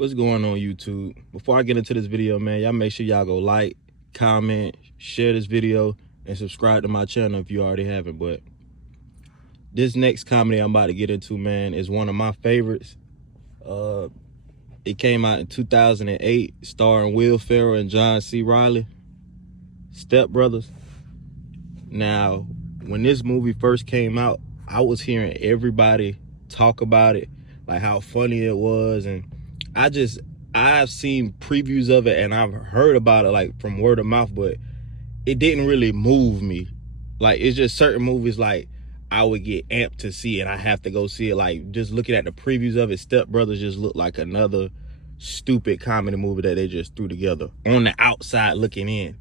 What's going on, YouTube? Before I get into this video, man, y'all make sure y'all go like, comment, share this video, and subscribe to my channel if you already haven't. But this next comedy I'm about to get into, man, is one of my favorites. It came out in 2008, starring Will Ferrell and John C. Reilly, Step Brothers. Now, when this movie first came out, I was hearing everybody talk about it, like how funny it was, and I've seen previews of it and I've heard about it like from word of mouth, but it didn't really move me. Like, it's just certain movies like I would get amped to see it. I have to go see it. Like, just looking at the previews of it, Step Brothers just looked like another stupid comedy movie that they just threw together on the outside looking in.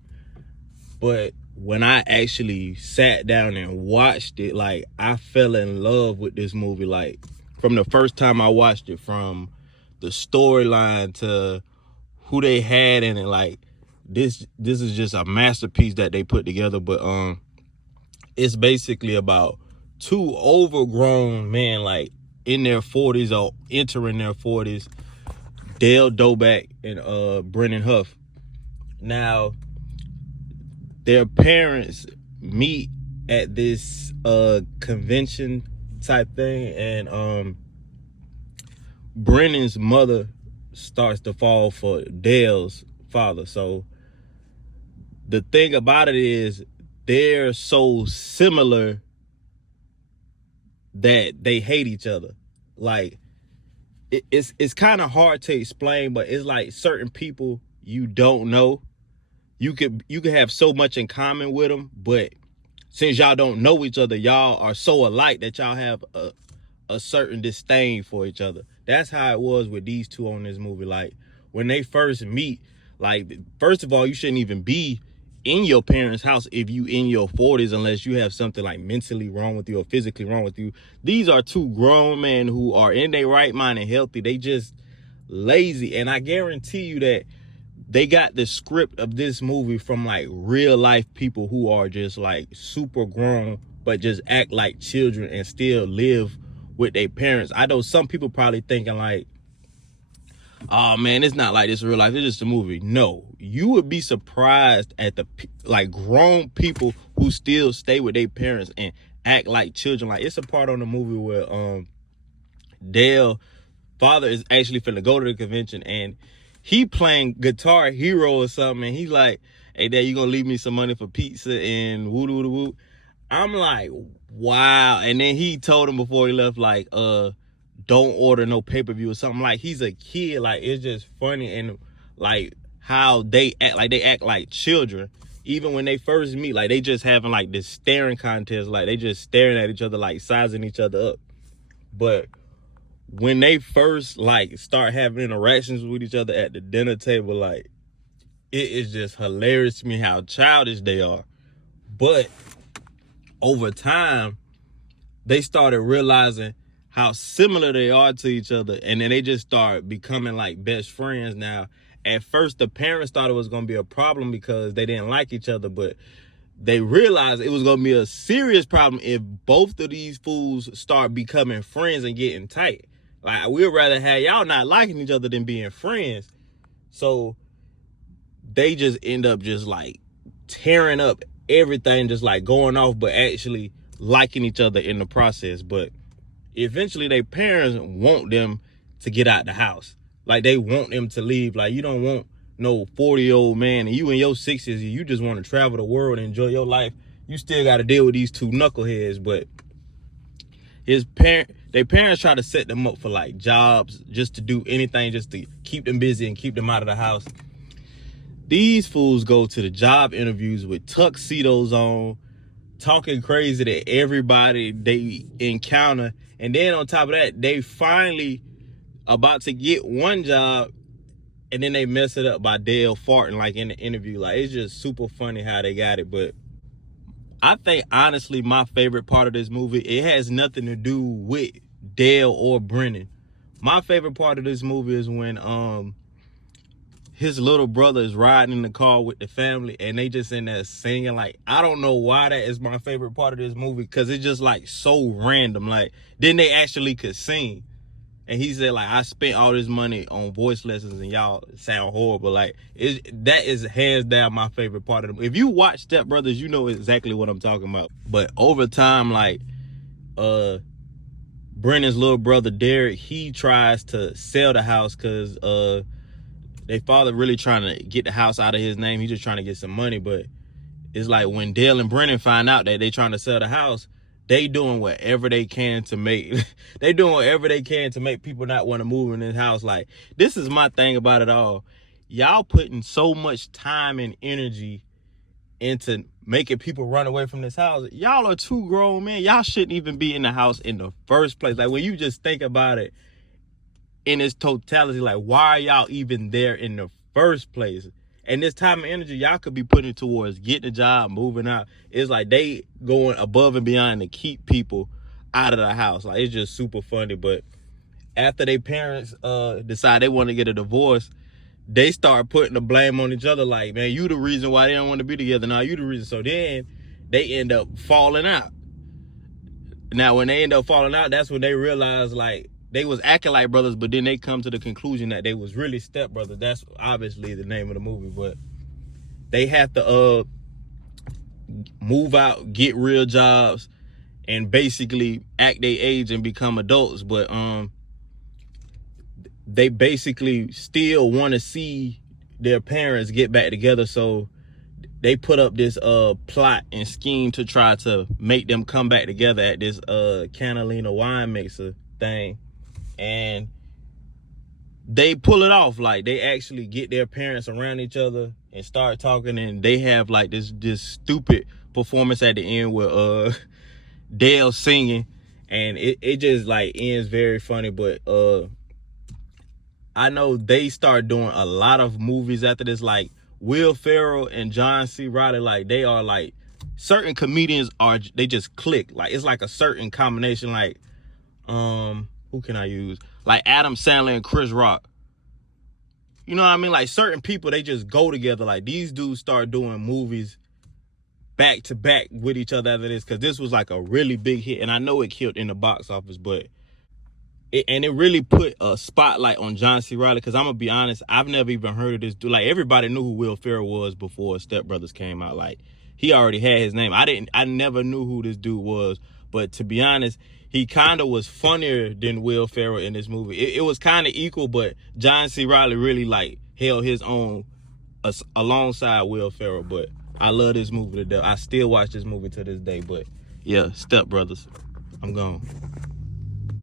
But when I actually sat down and watched it, like, I fell in love with this movie. Like, from the first time I watched it, from the storyline to who they had in it, like, this is just a masterpiece that they put together. But it's basically about two overgrown men, like in their 40s or entering their 40s, Dale Doback and Brennan Huff. Now, their parents meet at this convention type thing, and Brennan's mother starts to fall for Dale's father. So the thing about it is they're so similar that they hate each other. Like, it's kind of hard to explain, but it's like certain people you don't know. You could have so much in common with them, but since y'all don't know each other, y'all are so alike that y'all have a certain disdain for each other. That's how it was with these two on this movie. Like, when they first meet, like, first of all, you shouldn't even be in your parents' house if you in your 40s unless you have something like mentally wrong with you or physically wrong with you. These are two grown men who are in their right mind and healthy. They just lazy. And I guarantee you that they got the script of this movie from like real life people who are just like super grown but just act like children and still live with their parents. I know some people probably thinking like, oh man, it's not like this in real life, it's just a movie. No, you would be surprised at the like grown people who still stay with their parents and act like children. Like, it's a part on the movie where Dale father is actually finna go to the convention and he playing Guitar Hero or something, and he's like, hey dad, you gonna leave me some money for pizza and woo woo woo. I'm like, wow. And then he told him before he left, like, don't order no pay-per-view or something. Like, he's a kid. Like, it's just funny. And like how they act like children. Even when they first meet, like, they just having like this staring contest. Like, they just staring at each other, like sizing each other up. But when they first like start having interactions with each other at the dinner table, like, it is just hilarious to me how childish they are. But over time, they started realizing how similar they are to each other, and then they just start becoming like best friends. Now, at first the parents thought it was going to be a problem because they didn't like each other, but they realized it was going to be a serious problem if both of these fools start becoming friends and getting tight. Like, we'd rather have y'all not liking each other than being friends. So they just end up just like tearing up everything, just like going off, but actually liking each other in the process. But eventually their parents want them to get out the house. Like, they want them to leave. Like, you don't want no 40-year-old man, and you in your 60s, you just want to travel the world and enjoy your life. You still got to deal with these two knuckleheads. But their parents try to set them up for like jobs, just to do anything, just to keep them busy and keep them out of the house. These fools go to the job interviews with tuxedos on, talking crazy to everybody they encounter. And then on top of that, they finally about to get one job, and then they mess it up by Dale farting like in the interview. Like, it's just super funny how they got it. But I think, honestly, my favorite part of this movie, it has nothing to do with Dale or Brennan. My favorite part of this movie is when his little brother is riding in the car with the family and they just in there singing. Like, I don't know why that is my favorite part of this movie, because it's just like so random. Like, then they actually could sing. And he said, like, I spent all this money on voice lessons and y'all sound horrible. Like, that is hands down my favorite part of them. If you watch Step Brothers, you know exactly what I'm talking about. But over time, like, Brennan's little brother Derek, he tries to sell the house because their father really trying to get the house out of his name. He's just trying to get some money. But it's like when Dale and Brennan find out that they trying to sell the house, they doing whatever they can to make they doing whatever they can to make people not want to move in this house. Like, this is my thing about it all. Y'all putting so much time and energy into making people run away from this house. Y'all are two grown men. Y'all shouldn't even be in the house in the first place. Like, when you just think about it in its totality, like, why are y'all even there in the first place? And this time and energy y'all could be putting towards getting a job, moving out. It's like they going above and beyond to keep people out of the house. Like, it's just super funny. But after their parents decide they want to get a divorce, they start putting the blame on each other. Like, man, you the reason why they don't want to be together. Now you the reason. So then they end up falling out. Now, when they end up falling out, that's when they realize, like, they was acting like brothers, but then they come to the conclusion that they was really stepbrothers. That's obviously the name of the movie. But they have to move out, get real jobs, and basically act their age and become adults. But they basically still want to see their parents get back together. So they put up this plot and scheme to try to make them come back together at this Catalina wine mixer thing. And they pull it off. Like, they actually get their parents around each other and start talking, and they have like this stupid performance at the end with Dale singing, and it just like ends very funny. But I know they start doing a lot of movies after this. Like, Will Ferrell and John C. Reilly, like, they are like, certain comedians are, they just click. Like, it's like a certain combination. Like, who can I use? Like Adam Sandler and Chris Rock. You know what I mean? Like, certain people, they just go together. Like, these dudes start doing movies back to back with each other after this, because this was like a really big hit. And I know it killed in the box office, but it really put a spotlight on John C. Reilly, because I'm gonna be honest, I've never even heard of this dude. Like, everybody knew who Will Ferrell was before Step Brothers came out. Like, he already had his name. I never knew who this dude was. But to be honest, he kind of was funnier than Will Ferrell in this movie. It was kind of equal, but John C. Reilly really like held his own alongside Will Ferrell. But I love this movie to death. I still watch this movie to this day. But yeah, Step Brothers. I'm gone.